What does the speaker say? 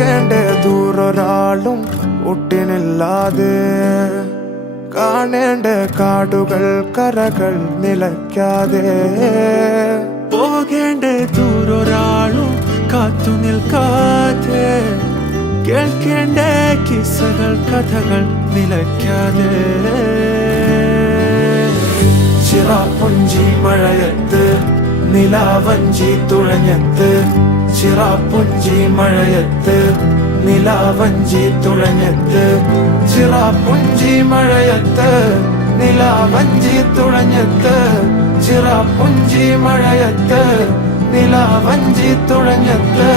പോകേണ്ട ദൂരൊരാളും ഒട്ടിനില്ലാതെ കാണേണ്ട കാടുകൾ കരകൾ നിലയ്ക്കാതെ പോകേണ്ട ദൂരൊരാളും കാത്തു നിൽക്കാതെ കേൾക്കേണ്ട കിസ്സകൾ കഥകൾ നിലയ്ക്കാതെ ചിറാപ്പുഞ്ചി മഴയത്ത് നിലാവഞ്ചി തുഴഞ്ഞത്ത് ചിറാപ്പുഞ്ചി മഴയത്ത് നിലാവഞ്ചി തുഴഞ്ഞത്ത് ചിറാപ്പുഞ്ചി മഴയത്ത് നിലാവഞ്ചി തുഴഞ്ഞത്ത് ചിറാപ്പുഞ്ചി മഴയത്ത് നിലാവഞ്ചി തുഴഞ്ഞത്ത്